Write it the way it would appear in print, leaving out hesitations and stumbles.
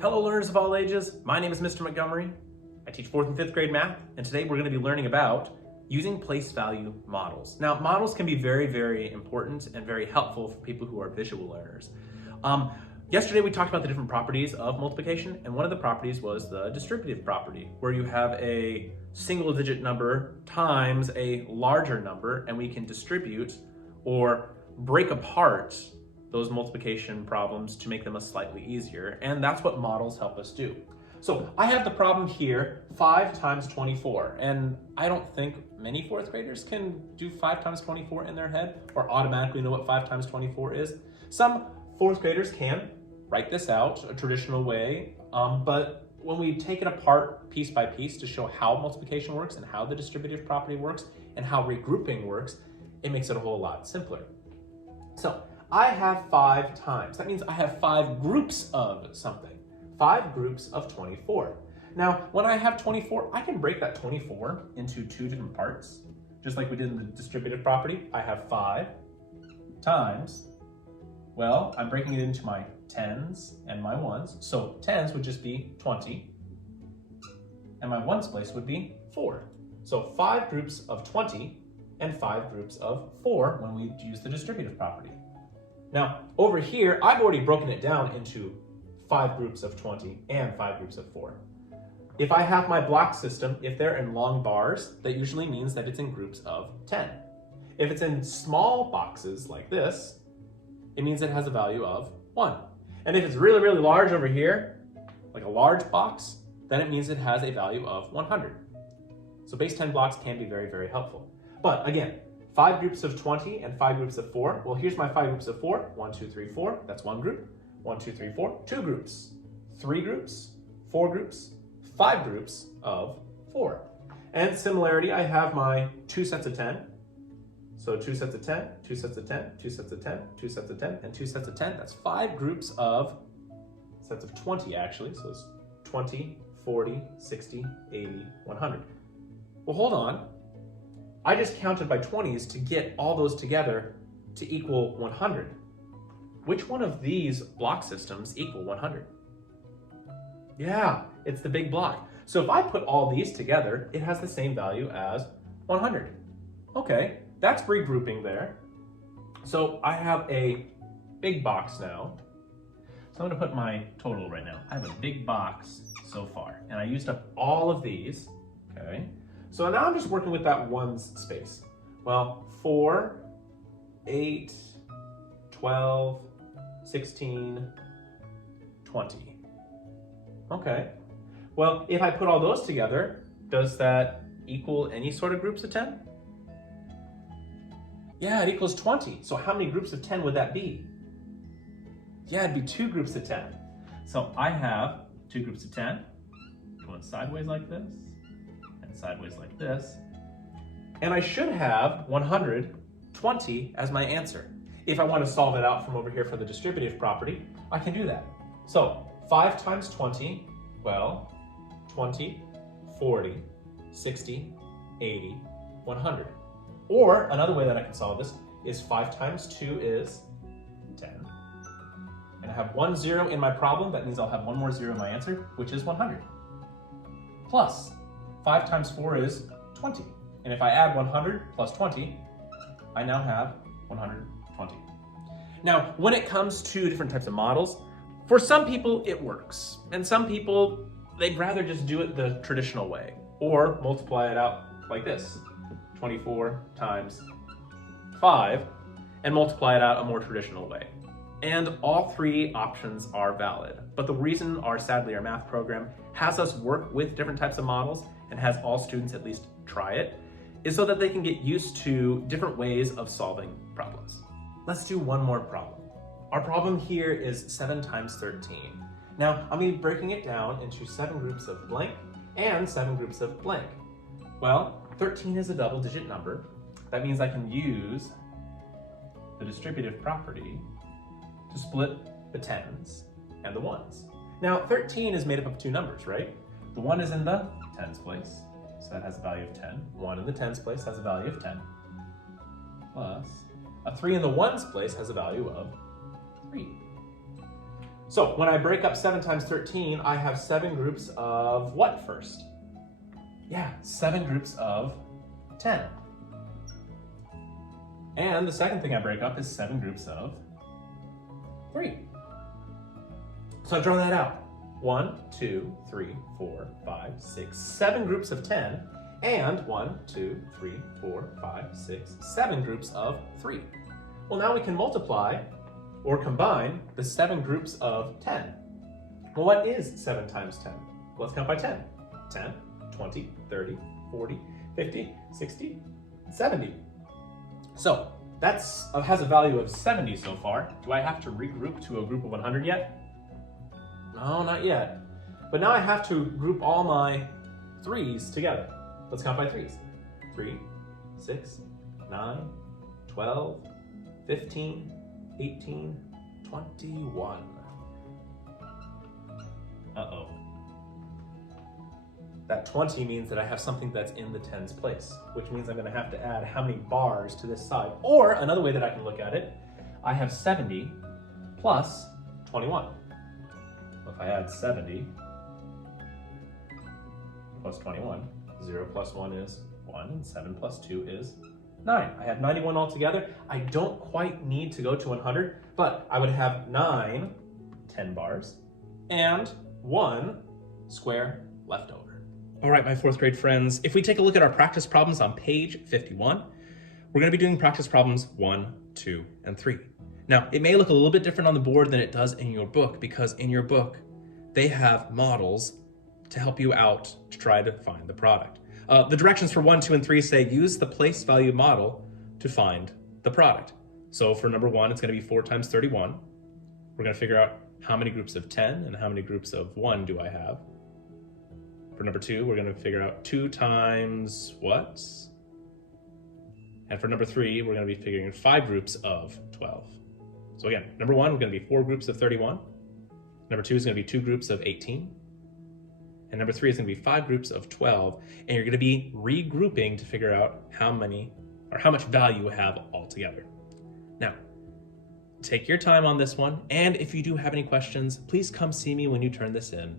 Hello learners of all ages, my name is Mr. Montgomery. I teach 4th and 5th grade math, and today we're going to be learning about using place value models. Now, models can be very, very important and very helpful for people who are visual learners. Yesterday we talked about the different properties of multiplication, and one of the properties was the distributive property, where you have a single digit number times a larger number, and we can distribute or break apart those multiplication problems to make them a slightly easier, and that's what models help us do. So I have the problem here, 5 times 24, and I don't think many 4th graders can do 5 times 24 in their head or automatically know what 5 times 24 is. Some 4th graders can write this out a traditional way, but when we take it apart piece by piece to show how multiplication works and how the distributive property works and how regrouping works, it makes it a whole lot simpler. So I have 5 times. That means I have 5 groups of something. 5 groups of 24. Now, when I have 24, I can break that 24 into 2 different parts. Just like we did in the distributive property, I have 5 times, well, I'm breaking it into my 10s and my 1s. So 10s would just be 20, and my 1s place would be 4. So 5 groups of 20 and 5 groups of 4 when we use the distributive property. Now, over here, I've already broken it down into 5 groups of 20 and 5 groups of 4. If I have my block system, if they're in long bars, that usually means that it's in groups of 10. If it's in small boxes like this, it means it has a value of 1. And if it's really, really large over here, like a large box, then it means it has a value of 100. So base 10 blocks can be very, very helpful. But again, 5 groups of 20 and 5 groups of 4. Well, here's my 5 groups of 4. 1, 2, 3, 4. That's one group. 1, 2, 3, 4. 2 groups. 3 groups. 4 groups. 5 groups of 4. And similarity, I have my 2 sets of 10. So 2 sets of 10, 2 sets of 10, 2 sets of 10, 2 sets of 10, and 2 sets of 10. That's 5 groups of sets of 20, actually. So it's 20, 40, 60, 80, 100. Well, hold on. I just counted by 20s to get all those together to equal 100. Which one of these block systems equal 100? Yeah, it's the big block. So if I put all these together, it has the same value as 100. Okay, that's regrouping there. So I have a big box now. So I'm gonna put my total right now. I have a big box so far, and I used up all of these, okay? So now I'm just working with that 1's space. Well, 4, 8, 12, 16, 20. Okay. Well, if I put all those together, does that equal any sort of groups of 10? Yeah, it equals 20. So how many groups of 10 would that be? Yeah, it'd be 2 groups of 10. So I have 2 groups of 10 going sideways like this, sideways like this, and I should have 120 as my answer. If I want to solve it out from over here for the distributive property, I can do that. So 5 times 20, well, 20, 40, 60, 80, 100. Or another way that I can solve this is 5 times 2 is 10. And I have 1 0 in my problem. That means I'll have one more 0 in my answer, which is 100. Plus 5 times 4 is 20. And if I add 100 plus 20, I now have 120. Now, when it comes to different types of models, for some people it works. And some people, they'd rather just do it the traditional way or multiply it out like this. 24 times 5 and multiply it out a more traditional way. And all 3 options are valid. But the reason sadly our math program has us work with different types of models and has all students at least try it is so that they can get used to different ways of solving problems. Let's do one more problem. Our problem here is 7 times 13. Now, I'm going to be breaking it down into 7 groups of blank and 7 groups of blank. Well, 13 is a double-digit number. That means I can use the distributive property to split the 10s and the 1s. Now, 13 is made up of 2 numbers, right? The 1 is in the 10s place, so that has a value of 10. 1 in the 10s place has a value of 10. Plus, a 3 in the 1s place has a value of 3. So when I break up 7 times 13, I have 7 groups of what first? Yeah, 7 groups of 10. And the second thing I break up is 7 groups of 3. So I draw that out. 1, 2, 3, 4, 5, 6, 7 groups of 10, and 1, 2, 3, 4, 5, 6, 7 groups of 3. Well, now we can multiply or combine the 7 groups of 10. Well, what is 7 times 10? Let's count by 10. 10, 20, 30, 40, 50, 60, 70. So that has a value of 70 so far. Do I have to regroup to a group of 100 yet? No, not yet. But now I have to group all my 3s together. Let's count by 3s. 3, 6, 9, 12, 15, 18, 21. Uh-oh. That 20 means that I have something that's in the tens place, which means I'm gonna have to add how many bars to this side. Or another way that I can look at it, I have 70 plus 21. If I add 70 plus 21, 0 plus 1 is 1, and 7 plus 2 is 9. I have 91 altogether. I don't quite need to go to 100, but I would have 9 10 bars and 1 square left over. All right, my 4th grade friends, if we take a look at our practice problems on page 51, we're gonna be doing practice problems 1, 2, and 3. Now, it may look a little bit different on the board than it does in your book, because in your book, they have models to help you out to try to find the product. The directions for 1, 2, and 3 say use the place value model to find the product. So for number 1, it's gonna be 4 times 31. We're gonna figure out how many groups of 10 and how many groups of 1 do I have. For number 2, we're gonna figure out 2 times what? And for number 3, we're gonna be figuring 5 groups of 12. So again, number 1, we're gonna be 4 groups of 31. Number 2 is gonna be 2 groups of 18. And number 3 is gonna be 5 groups of 12. And you're gonna be regrouping to figure out how many or how much value you have altogether. Now, take your time on this one. And if you do have any questions, please come see me when you turn this in.